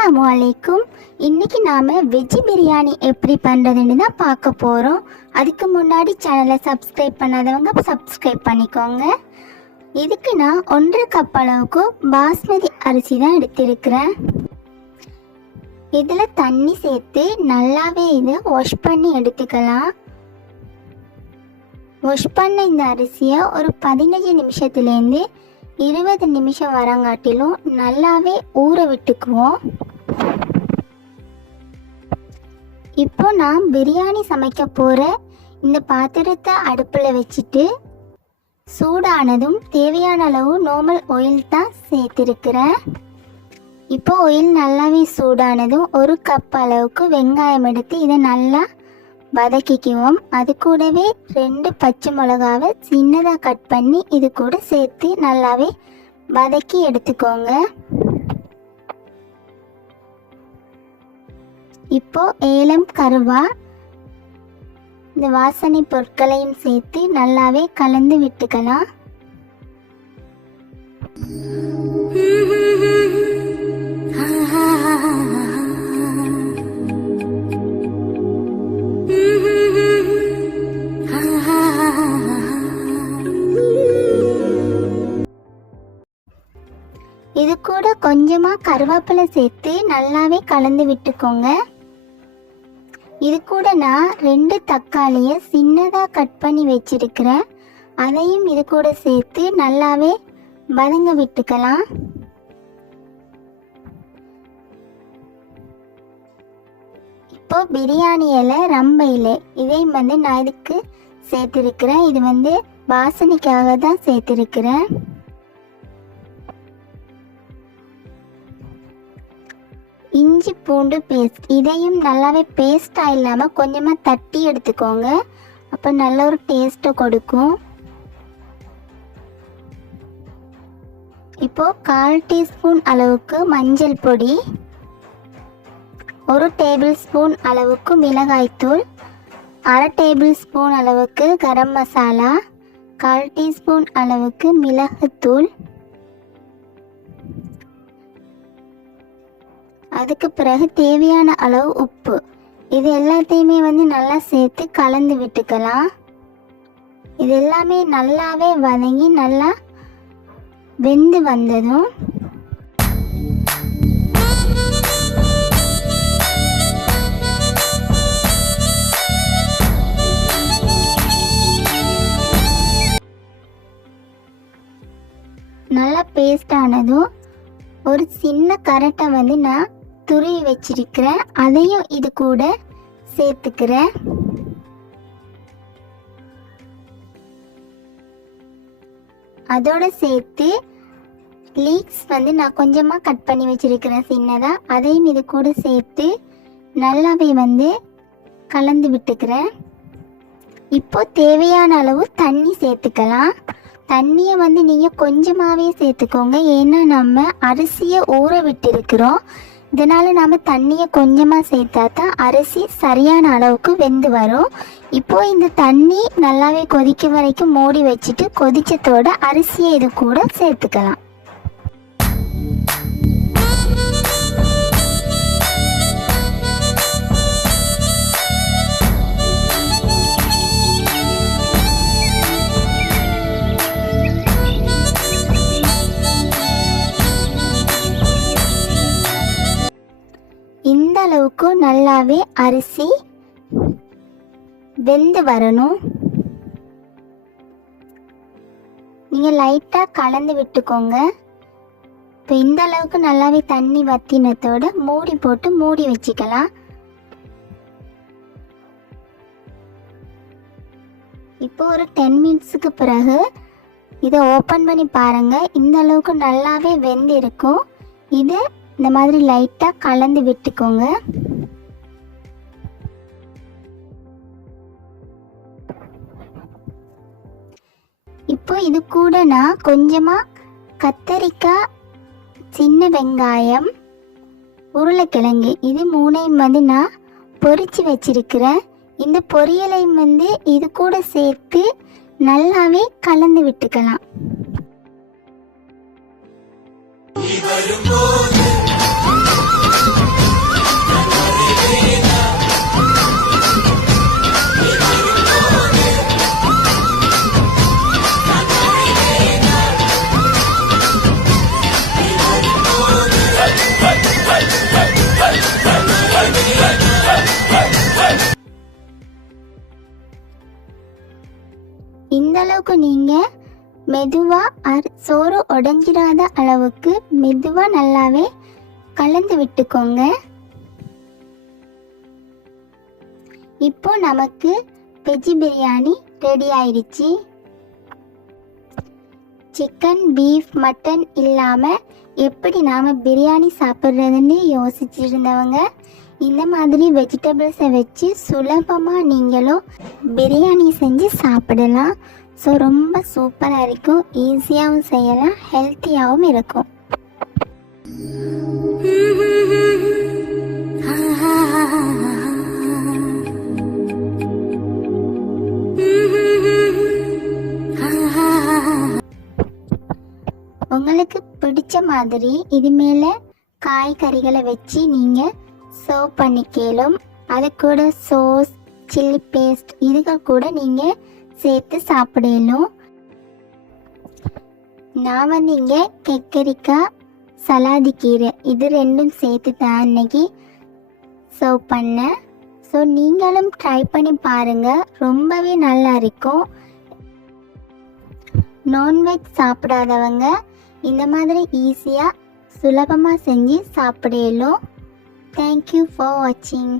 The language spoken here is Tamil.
அஸ்ஸலாமு அலைக்கும். இன்னைக்கு நாம வெஜ் பிரியாணி எப்படி பண்ணுறதுன்னு தான் பார்க்க போகிறோம். அதுக்கு முன்னாடி சேனலை சப்ஸ்கிரைப் பண்ணாதவங்க சப்ஸ்கிரைப் பண்ணிக்கோங்க. இதுக்கு நான் 1.5 கப் அளவுக்கு பாஸ்மதி அரிசி தான் எடுத்திருக்கிறேன். இதில் தண்ணி சேர்த்து நல்லாவே இதை வாஷ் பண்ணி எடுத்துக்கலாம். வாஷ் பண்ண இந்த அரிசியை ஒரு 15 நிமிஷத்துலேருந்து 20 நிமிஷம் வரங்காட்டிலும் நல்லாவே ஊற விட்டுக்குவோம். இப்போ நான் பிரியாணி சமைக்க போகிற இந்த பாத்திரத்தை அடுப்பில் வச்சுட்டு சூடானதும் தேவையான அளவு நார்மல் ஆயில் தான் சேர்த்துருக்கிறேன். இப்போ ஆயில் நல்லாவே சூடானதும் 1 கப் அளவுக்கு வெங்காயம் எடுத்து இதை நல்லா வதக்கிக்குவோம். அது கூடவே 2 பச்சை மிளகாவை சின்னதாக கட் பண்ணி இது கூட சேர்த்து நல்லாவே வதக்கி எடுத்துக்கோங்க. இப்போ ஏலம் கருவா இந்த வாசனை பொருட்களையும் சேர்த்து நல்லாவே கலந்து விட்டுக்கலாம். இது கூட கொஞ்சமாக கருவேப்பிலை சேர்த்து நல்லாவே கலந்து விட்டுக்கோங்க. இது கூட நான் 2 தக்காளியை சின்னதாக கட் பண்ணி வச்சிருக்கிறேன். அதையும் இது கூட சேர்த்து நல்லாவே வதங்க விட்டுக்கலாம். இப்போ பிரியாணி இலை, ரம்ப இலை இதையும் நான் இதுக்கு சேர்த்துருக்கிறேன். இது வாசனைக்காக தான் சேர்த்துருக்கிறேன். இஞ்சி பூண்டு பேஸ்ட் இதையும் நல்லாவே பேஸ்டாக இல்லாமல் கொஞ்சமாக தட்டி எடுத்துக்கோங்க. அப்போ நல்ல ஒரு டேஸ்ட்டை கொடுக்கும். இப்போ 1/4 டீஸ்பூன் அளவுக்கு மஞ்சள் பொடி, 1 டேபிள் ஸ்பூன் அளவுக்கு மிளகாய்த்தூள், 1/2 டேபிள் ஸ்பூன் அளவுக்கு கரம் மசாலா, 1/4 டீஸ்பூன் அளவுக்கு மிளகுத்தூள், அதுக்கு பிறகு தேவையான அளவு உப்பு, இது எல்லாத்தையுமே நல்லா சேர்த்து கலந்து விட்டுக்கலாம். இது எல்லாமே நல்லாவே வதங்கி நல்லா வெந்து வந்ததும் நல்லா பேஸ்ட் ஆனதும் ஒரு சின்ன கரட்டை நான் துருவி வச்சிருக்கிறேன். அதையும் இது கூட சேர்த்துக்கிறேன். அதோட சேர்த்து லீக்ஸ் நான் கொஞ்சமாக கட் பண்ணி வச்சிருக்கிறேன் சின்னதாக. அதையும் இது கூட சேர்த்து நல்லாவே கலந்து விட்டுக்கிறேன். இப்போ தேவையான அளவு தண்ணி சேர்த்துக்கலாம். தண்ணியை நீங்கள் கொஞ்சமாகவே சேர்த்துக்கோங்க. ஏன்னா நம்ம அரிசியை ஊற விட்டுருக்கிறோம். இதனால் நம்ம தண்ணியை கொஞ்சமாக சேர்த்தா தான் அரிசி சரியான அளவுக்கு வெந்து வரும். இப்போது இந்த தண்ணி நல்லாவே கொதிக்க வரைக்கும் மூடி வச்சுட்டு கொதிச்சதோட அரிசியை இது கூட சேர்த்துக்கலாம். இந்த அளவுக்கு நல்லாவே அரிசி வெந்து வரணும். நீங்கள் லைட்டாக கலந்து விட்டுக்கோங்க. இப்போ இந்த அளவுக்கு நல்லாவே தண்ணி வத்தினத்தோட மூடி போட்டு மூடி வச்சுக்கலாம். இப்போ ஒரு 10 மினிட்ஸுக்கு பிறகு இதை ஓப்பன் பண்ணி பாருங்கள். இந்த அளவுக்கு நல்லாவே வெந்து இருக்கும். இது இந்த மாதிரி லைட்டாக கலந்து விட்டுக்கோங்க. இப்போ இது கூட நான் கொஞ்சமாக கத்தரிக்காய், சின்ன வெங்காயம், உருளைக்கிழங்கு இது 3ஐயும் நான் பொரிச்சு வச்சிருக்கிறேன். இந்த பொரியலையும் இது கூட சேர்த்து நல்லாவே கலந்து விட்டுக்கலாம். வரும்போது இந்த அளவுக்கு நீங்கள் மெதுவாக சோறு உடைஞ்சிடாத அளவுக்கு மெதுவாக நல்லாவே கலந்து விட்டுக்கோங்க. இப்போ நமக்கு வெஜ் பிரியாணி ரெடி ஆயிடுச்சு. சிக்கன், பீஃப், மட்டன் இல்லாமல் எப்படி நாம் பிரியாணி சாப்பிட்றதுன்னு யோசிச்சுருந்தவங்க இந்த மாதிரி வெஜிடபிள்ஸை வச்சு சுலபமாக நீங்களும் பிரியாணி செஞ்சு சாப்பிடலாம். ஸோ ரொம்ப சூப்பராக இருக்கும், ஈஸியாகவும் செய்யலாம், ஹெல்த்தியாகவும் இருக்கும். உங்களுக்கு பிடிச்ச மாதிரி இது மேலே காய்கறிகளை வச்சு நீங்கள் சர்வ் பண்ணிக்கலும். அது கூட சோஸ், சில்லி பேஸ்ட் இதுகள் கூட நீங்கள் சேர்த்து சாப்பிடலும். நான் வந்து இங்கே கெக்கரிக்காய், சலாதி கீரை இது ரெண்டும் சேர்த்து தான் இன்னைக்கு சர்வ் பண்ணேன். ஸோ நீங்களும் ட்ரை பண்ணி பாருங்கள், ரொம்பவே நல்லா இருக்கும். நான்வெஜ் சாப்பிடாதவங்க இந்த மாதிரி ஈஸியாக சுலபமாக செஞ்சு சாப்பிடலும். தேங்க்யூ ஃபார் வாட்சிங்.